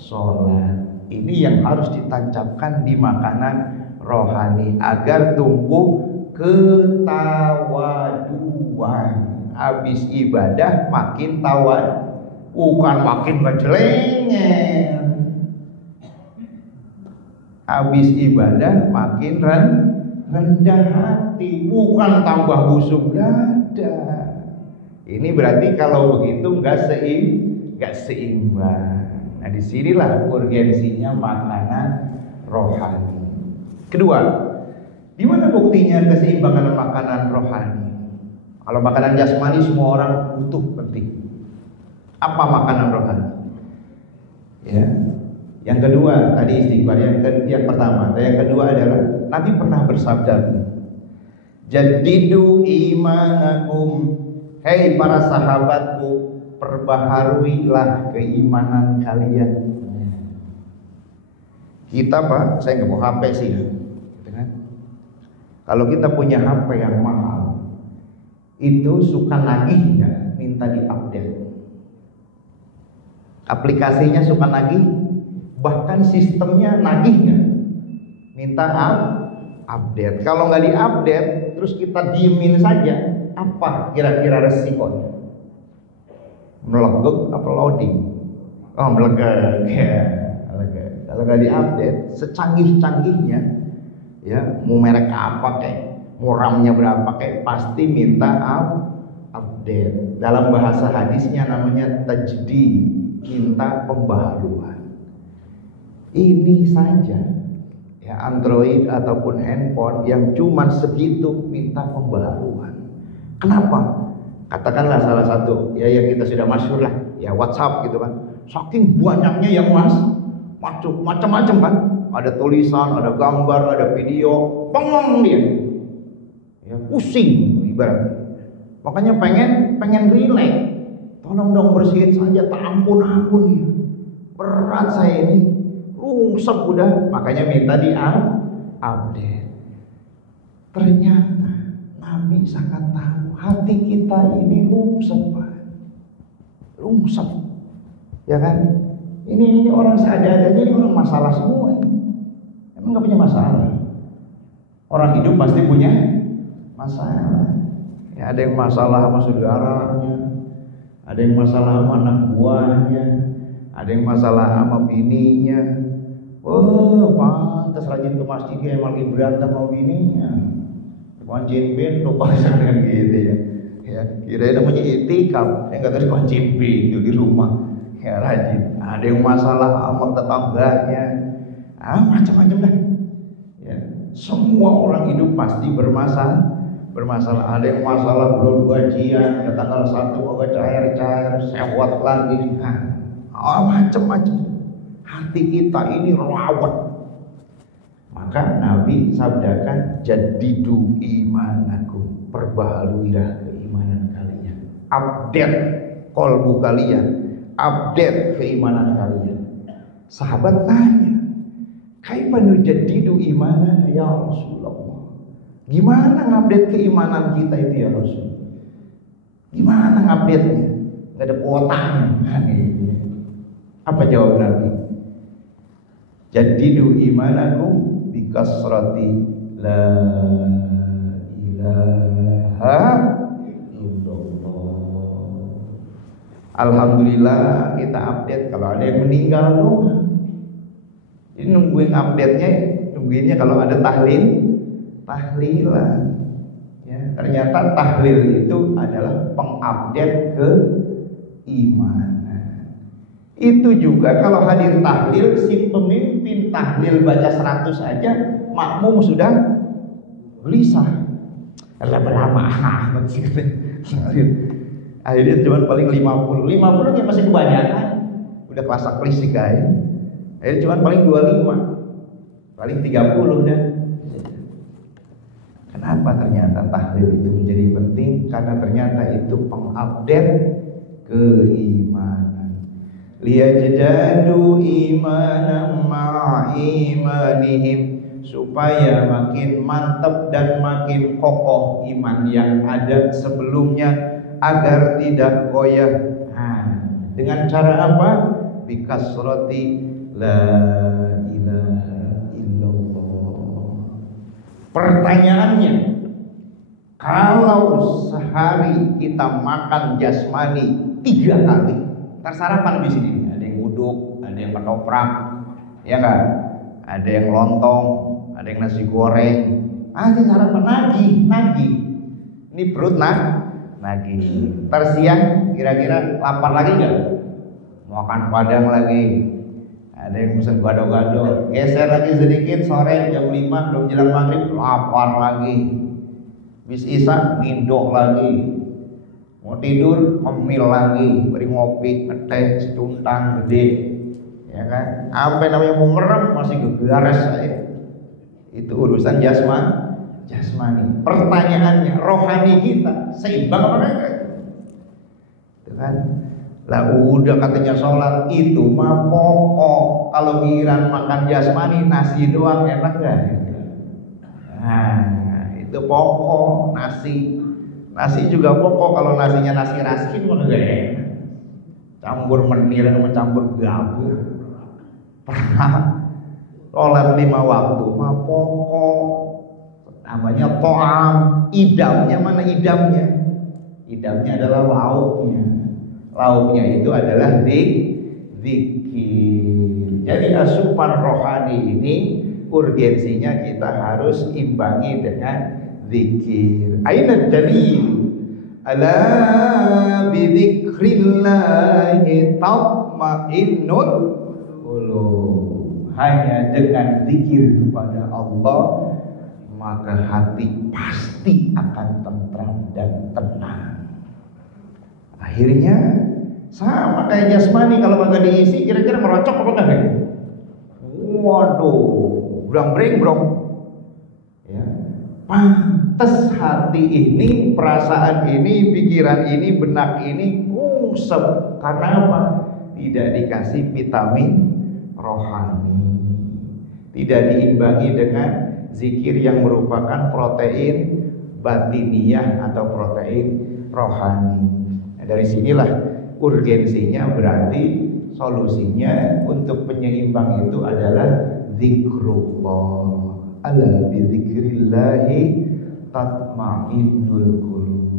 sholat. Ini yang harus ditancapkan di makanan rohani agar tumbuh ketawaduan. Habis ibadah makin tawad, bukan makin ngejelengin. Habis ibadah makin rendah hati, bukan tambah busuk dada. Ini berarti kalau begitu nggak seimbang. Nah, disinilah urgensinya makanan rohani. Kedua, di mana buktinya keseimbangan makanan rohani? Kalau makanan jasmani semua orang butuh, penting. Apa makanan rohani? Ya. Yang kedua tadi istighfar, yang pertama. Yang kedua adalah Nabi pernah bersabda, jadidu imanakum, hei para sahabatku, perbaharuilah keimanan kalian. Kita Pak, saya nggak mau HP sih, gitu kan? Kalau kita punya HP yang mahal, itu suka nagih nggak? Minta diupdate. Aplikasinya suka nagih, bahkan sistemnya nagih nggak? Minta update. Kalau nggak diupdate, terus kita diemin saja, apa kira-kira resikonya? Melegek apa loading? Oh, melegek ya. Melegek. Kalau nggak diupdate, secanggih-canggihnya, ya mau merek apa kayak, mau RAM-nya berapa kayak, pasti minta update. Dalam bahasa hadisnya namanya tajdid, minta pembaharuan. Ini saja ya, Android ataupun handphone yang cuman segitu minta pembaharuan. Kenapa? Katakanlah salah satu ya yang kita sudah masyhur lah, ya WhatsApp gitu kan. Saking banyaknya yang macam-macam kan. Ada tulisan, ada gambar, ada video, pengong dia. Ya, pusing ibaratnya. Makanya pengen relax. Tolong dong bersihin saja, tak ampun ya. Berat saya ini. Rungsep udah, makanya minta update. Ternyata Nabi sangat tahu hati kita ini rungsep. Ya kan? Ini orang seadanya, ini orang masalah semua. Emang nggak punya masalah? Orang hidup pasti punya masalah. Ya, ada yang masalah sama saudaranya, ada yang masalah sama anak buahnya, ada yang masalah sama bininya. Oh, pantas rajin ke masjid ya, emang lagi berantem sama bininya. Kunciin pintu pasang dengan gitu ya. Ya, kira namanya itikaf, yang kata kunciin pintu di rumah. Ya rajin. Ada yang masalah sama tetangganya. Macam-macam dah. Ya, semua orang hidup pasti bermasalah. Ada yang masalah belum gajian, ke tanggal 1 mau cair-cair, sewot lagi. Macam-macam. Hati kita ini rawat. Maka Nabi sabdakan, jadidu imanakum, perbaharuilah keimanan kalian, update kolbu kalian, update keimanan kalian. Sahabat tanya, kaifa nujaddidu imanana ya Rasulullah? Gimana ngupdate keimanan kita itu ya Rasul? Gimana ngupdate-nya? Gak ada kuotanya. Apa jawab Nabi? Jadidu imanakum bikasrati la ilaha illallah. Alhamdulillah kita update kalau ada yang meninggal doang. Jadi nungguin update-nya, nungguinnya kalau ada tahlilan. Ya, ternyata tahlil itu adalah pengupdate keimanan. Itu juga kalau hadir tahlil, si pemimpin tahlil baca 100 aja, makmum sudah gelisah. Berapa amat sih? Akhirnya cuma paling 50 ya masih kebanyakan. Udah klasak klisik aja. Akhirnya cuma paling 25, paling 30 dah. Kenapa ternyata tahlil itu menjadi penting? Karena ternyata itu pengupdate keimanan. Liyajdadu imanan ma'imanihim, supaya makin mantap dan makin kokoh iman yang ada sebelumnya agar tidak goyah. Dengan cara apa? Bikasrati la ilaha illallah. Pertanyaannya, kalau sehari kita makan jasmani 3 kali, sarapan di sini, ada yang uduk, ada yang ketoprak, ya kan? Ada yang lontong, ada yang nasi goreng. Ini sarapan nagih. Ini perut nagih. Tersiang kira-kira lapar lagi nggak? Makan padang lagi. Ada yang pesen gado-gado. Geser lagi sedikit, sore jam 5 belum jelang maghrib, lapar lagi. Bis isya ngindok lagi. Mau tidur, ngemil lagi, beri ngopi, ngeteh, secuntang gede, ya kan? Apa namanya mau merem masih gegares saya. Itu urusan jasmani. Pertanyaannya, rohani kita seimbang apa enggak? Itu kan? Lah udah katanya sholat itu mah pokok. Kalau giran makan jasmani nasi doang enak gak? Itu pokok nasi. Nasi juga pokok, kalau nasinya nasi raskin mana gak enak. Campur menir sama campur gabur. Pernah sholat 5 waktu mah pokok. Namanya to'am. Idamnya mana idamnya? Idamnya adalah lauknya. lauknya itu adalah zikir. Jadi asupan rohani ini urgensinya kita harus imbangi dengan zikir. Aina dalil ala bidzikrillahi tatmainnul qulub. Hanya dengan zikir kepada Allah maka hati pasti akan tentram dan tenang. Akhirnya sama kayak jasmani, kalau kagak diisi kira-kira merocok apa enggak? Waduh, brang-breng. Ya. Pantes hati ini, perasaan ini, pikiran ini, benak ini ungsep. Karena apa? Tidak dikasih vitamin rohani. Tidak diimbangi dengan zikir yang merupakan protein batiniyah atau protein rohani. Nah, dari sinilah urgensinya, berarti solusinya untuk penyeimbang itu adalah zikrullah. Ala bidzikrillahi tatmainnul qulub.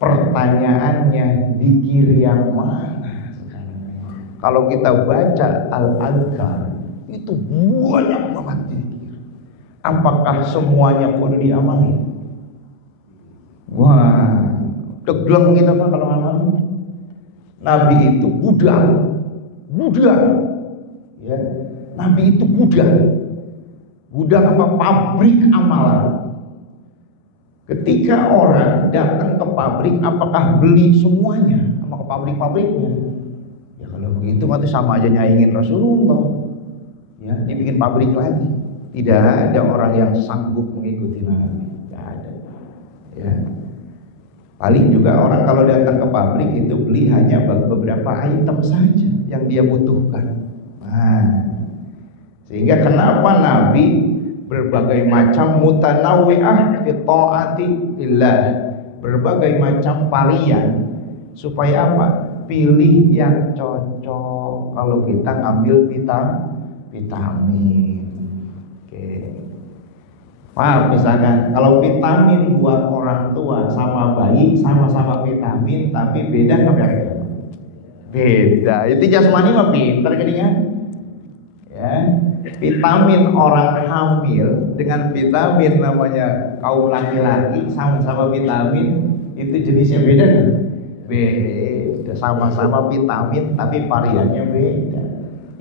Pertanyaannya, zikir yang mana sekarang? Kalau kita baca al-adhkar itu banyak banget zikir. Apakah semuanya kudu diamali? Wah, degleng kita Pak kalau amali. Nabi itu gudang. Ya. Nabi itu gudang apa? Pabrik amalan. Ketika orang datang ke pabrik, apakah beli semuanya sama ke pabrik-pabriknya? Ya kalau begitu mati sama aja nyaingin Rasulullah. Ya, dibikin pabrik lagi. Tidak ada orang yang sanggup mengikuti Nabi. Tidak ada. Ya. Paling juga orang kalau datang ke pabrik itu beli hanya beberapa item saja yang dia butuhkan. Nah, sehingga kenapa Nabi berbagai macam mutanawwi'ah fi ta'ati lillah, berbagai macam varian, supaya apa? Pilih yang cocok. Kalau kita ngambil vitamin. Oke. Maaf, misalkan kalau vitamin buat orang tua sama bayi sama-sama vitamin tapi beda nggak? Beda. Itu jasmani mah pinter jadinya. Ya. Vitamin orang hamil dengan vitamin namanya kaum laki-laki sama-sama vitamin itu jenisnya beda kan? Beda. Sama-sama vitamin tapi variannya beda.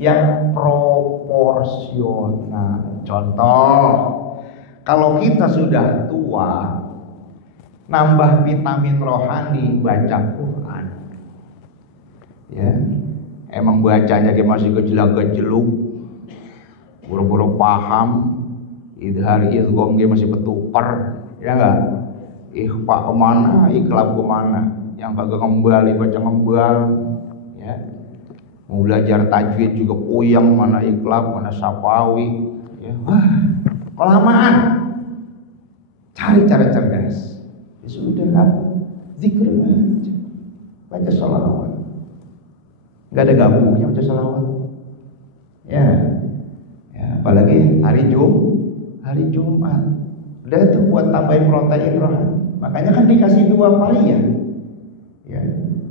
Yang proporsional. Contoh, kalau kita sudah tua, nambah vitamin rohani, baca Quran. Ya, emang bacanya kayak masih gejlak-gejluk, buru-buru paham, idhar idgham dia masih betuper, ya enggak? Ikhfa kemana, iklab kemana? Yang kagak kembali baca ngembal, ya. Mau belajar tajwid juga puyeng, mana iklab, mana sapawi, ya. Wah, kelamaan. Cari cara cerdas. Ya sudah, apa? Zikir aja. Baca sholawat. Gak ada gabungnya baca sholawat. Ya, apalagi hari Jumat. Udah itu buat tambahin protein rohani. Makanya kan dikasih 2 varian. Ya,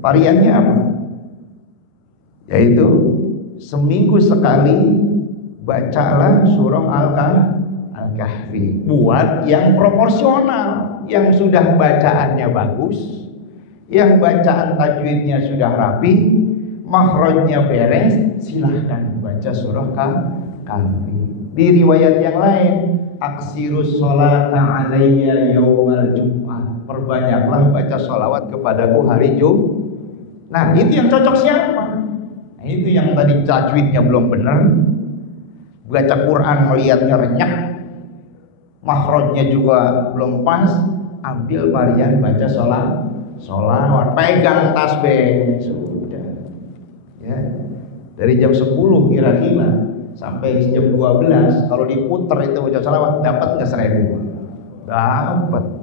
variannya apa? Yaitu seminggu sekali bacalah surah Al-Kahfi. Buat yang proporsional, yang sudah bacaannya bagus, yang bacaan tajwidnya sudah rapi, makhrajnya beres, silahkan baca surah Kahfi. Di riwayat yang lain, aksirus sholata alayya yaumal jum'ah, perbanyaklah baca sholawat kepadaku hari Jumat. Nah, itu yang cocok siapa? Nah, itu yang tadi tajwidnya belum benar, baca Quran melihatnya renyah, makhrajnya juga belum pas, ambil varian baca sholawat, pegang tasbih, sudah. Ya, dari jam 10 kira-kira sampai jam 12 kalau diputer itu baca sholawat, dapat nggak 1000? Dapat.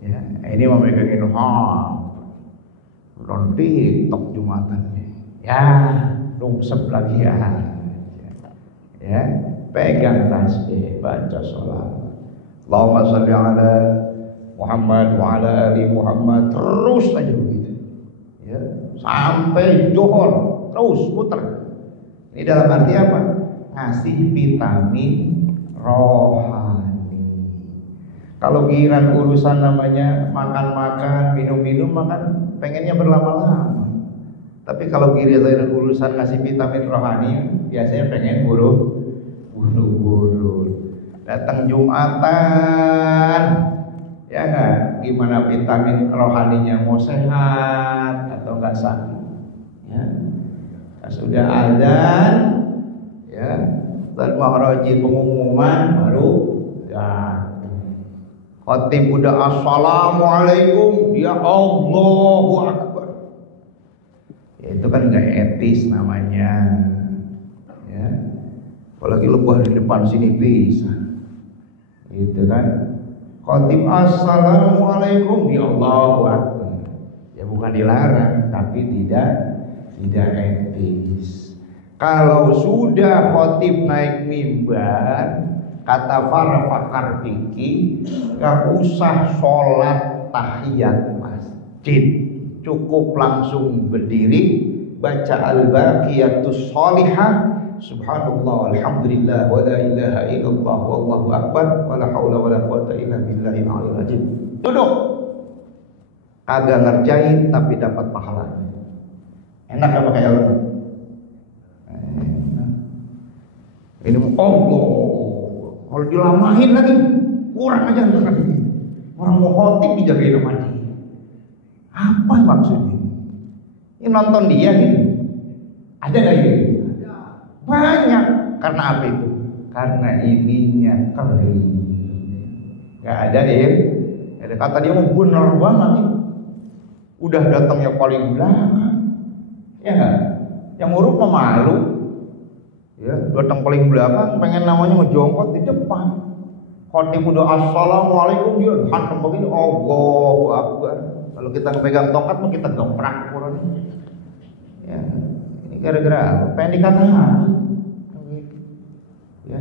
Ya, ini mau megangin nanti tok Jumatannya. Ya, rungsep lagi ya. Ya, pegang tasbih, baca sholawat. Allahumma sholli ala Muhammad wa ala ali Muhammad, terus aja begitu. Ya, sampai johor terus muter. Ini dalam arti apa? Ngasih vitamin rohani. Kalau giliran urusan namanya makan-makan, minum-minum, makan pengennya berlama-lama. Tapi kalau giliran urusan ngasih vitamin rohani, biasanya pengen buru-buru. Datang Jumatan, ya nggak? Gimana vitamin rohaninya mau sehat atau nggak sakit? Ya, sudah azan, ya, dan mahraji pengumuman baru datang. Khatib udah assalamualaikum, dia Allahu Akbar. Ya, itu kan nggak etis namanya. Ya, apalagi lebah di depan sini bisa. Gitu kan, khatib assalamualaikum di Allahu Akbar. Ya bukan dilarang, tapi tidak etis. Kalau sudah khatib naik mimbar, kata para pakar fikih, gak usah sholat tahiyat masjid, cukup langsung berdiri baca al-baqiyatus sholihah, subhanallah alhamdulillah wa la ilaha illallah wallahu akbar wa la haula wa la quwata illa billahil aliyil azim. Duduk. Kagak ngerjain tapi dapat pahala. Enak apa kayak lu? Ini Allah. Kalau dilamahin lagi kurang aja kan. Orang mau khotib dijagain sama dia. Apa maksudnya? Ini nonton dia gitu. Ada enggak ini? Banyak. Karena apa itu? Karena ininya kering. Gak ada ya. Ada kata dia mau bener banget nih. Udah datangnya paling belakang. Ya enggak? Yang nguruk mah malu. Ya, datang paling belakang pengen namanya ngejongkot di depan. Khatib udah assalamualaikum, dia hantam begini, Allahu Akbar. Kalau kita pegang tongkat mah kita geprak kurang. Ya, ini gara-gara pengen dikatakan. Ya,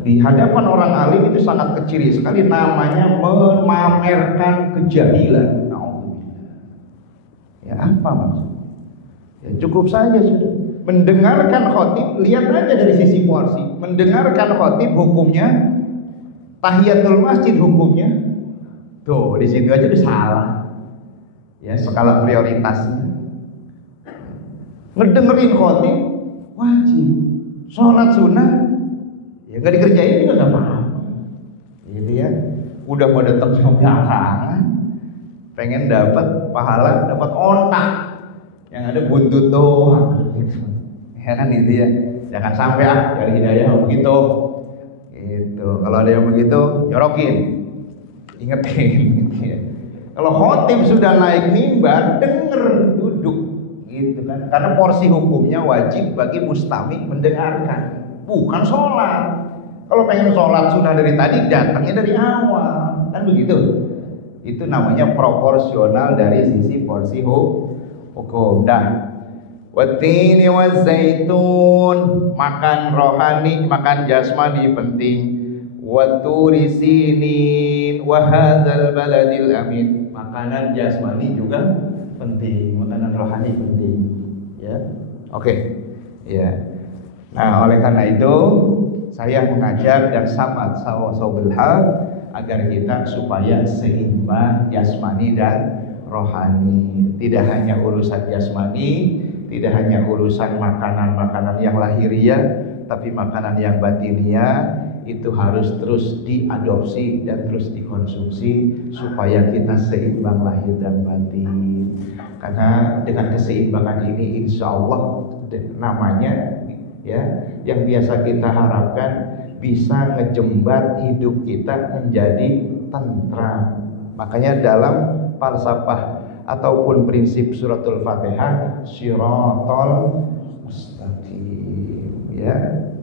di hadapan orang alim itu sangat kecil sekali, namanya memamerkan kejahilan. Ya apa maksudnya? Ya cukup saja sudah. Mendengarkan khotib, lihat aja dari sisi porsi. Mendengarkan khotib hukumnya, tahiyatul masjid hukumnya. Tuh di situ aja udah salah. Ya skala prioritasnya. Ngedengerin khotib wajib. Sholat sunnah ya nggak dikerjain juga nggak apa-apa. Gitu ya. Udah mau datang ke belakangan, pengen dapat pahala, dapat ontak. Yang ada buntut doang. Ya kan itu ya. Jangan sampai dari hidayah begitu. Gitu. Kalau ada yang begitu, nyorokin. Ingetin gitu ya. Kalau khotib sudah naik mimbar, denger, duduk gitu kan. Karena porsi hukumnya wajib bagi mustami mendengarkan, bukan sholat. Kalau pengen sholat sunnah dari tadi, datangnya dari awal. Kan begitu. Itu namanya proporsional dari sisi porsi hukum. Dah. Watini wazaitun, makan rohani, makan jasmani penting. Waturi sinin wa hadzal baladil amin, makanan jasmani juga penting, makanan rohani penting. Ya, oke. Ya. Nah, oleh karena itu saya mengajak dan sangat sawabul hal agar kita supaya seimbang jasmani dan rohani. Tidak hanya urusan jasmani, tidak hanya urusan makanan-makanan yang lahiriah, tapi makanan yang batiniah itu harus terus diadopsi dan terus dikonsumsi supaya kita seimbang lahir dan batin. Karena dengan keseimbangan ini insya Allah namanya ya yang biasa kita harapkan bisa ngejembat hidup kita menjadi tentram. Makanya dalam falsafah ataupun prinsip suratul Fatihah, Shiratal Mustaqim, ya,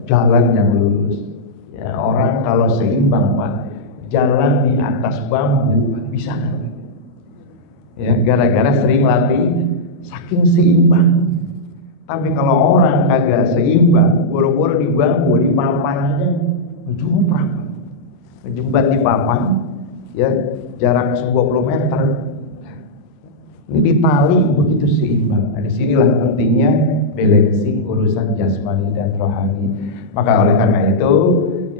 jalan yang lurus. Ya, orang kalau seimbang Pak, jalan di atas bambu bisa. Ya, gara-gara sering latih, saking seimbang. Tapi kalau orang kagak seimbang, boro-boro di bambu, di papan aja, ngejumprang, ngejembat di papan, ya jarak 20 meter. Ini ditali begitu seimbang. Nah, disinilah pentingnya balancing urusan jasmani dan rohani. Maka oleh karena itu,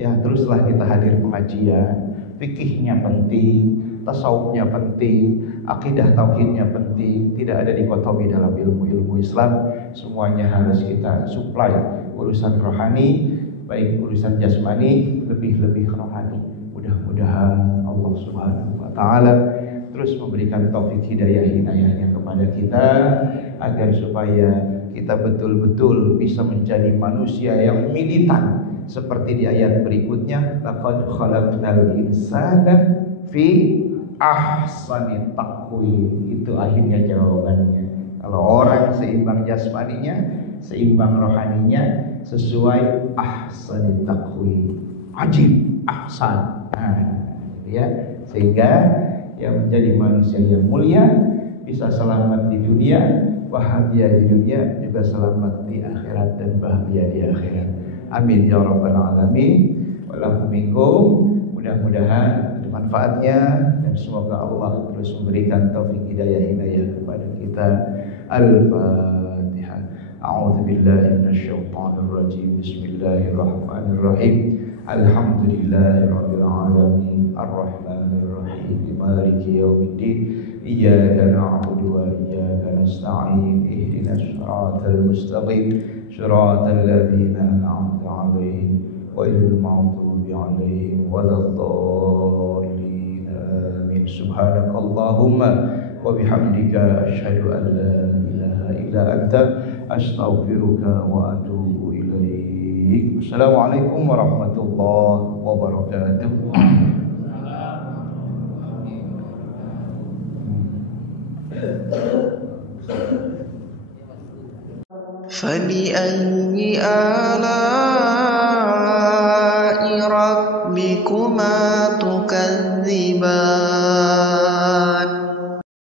ya teruslah kita hadir pengajian. Fikihnya penting, tasawufnya penting, akidah tauhidnya penting. Tidak ada dikotomi dalam ilmu-ilmu Islam. Semuanya harus kita supply. Urusan rohani, baik urusan jasmani, lebih-lebih rohani. Mudah-mudahan Allah Subhanahu wa Ta'ala terus memberikan taufik hidayahnya kepada kita, agar supaya kita betul-betul bisa menjadi manusia yang militan seperti di ayat berikutnya, laqad khalaqnal insana fi ahsani taqwim. Itu akhirnya jawabannya. Kalau orang seimbang jasmaninya, seimbang rohaninya, sesuai ahsani taqwim, ajib, ahsan, ya, sehingga yang menjadi manusia yang mulia, bisa selamat di dunia, bahagia di dunia, juga selamat di akhirat dan bahagia di akhirat. Amin ya rabbal alamin. Walakum minkum. Mudah-mudahan ada manfaatnya, dan semoga Allah terus memberikan taufik hidayah kepada kita. Al-Fatihah. A'udzu billahi minasyaitonir rajim. Bismillahirrahmanirrahim. Alhamdulillahirabbil alamin. Arrahmanir rahim. Maliki yaumiddin. Iyyaka na'budu wa iyyaka nasta'in. Ihdinas siratal mustaqim. Siratal ladzina an'amta 'alaihim ghairil maghdubi 'alaihim waladdallin. Amin. Subhanakallahumma wa bihamdika asyhadu an la ilaha illa anta astaghfiruka wa atubu ilaik. Assalamualaikum warahmatullahi wabarakatuh. فبأي آلاء ربكما تكذبان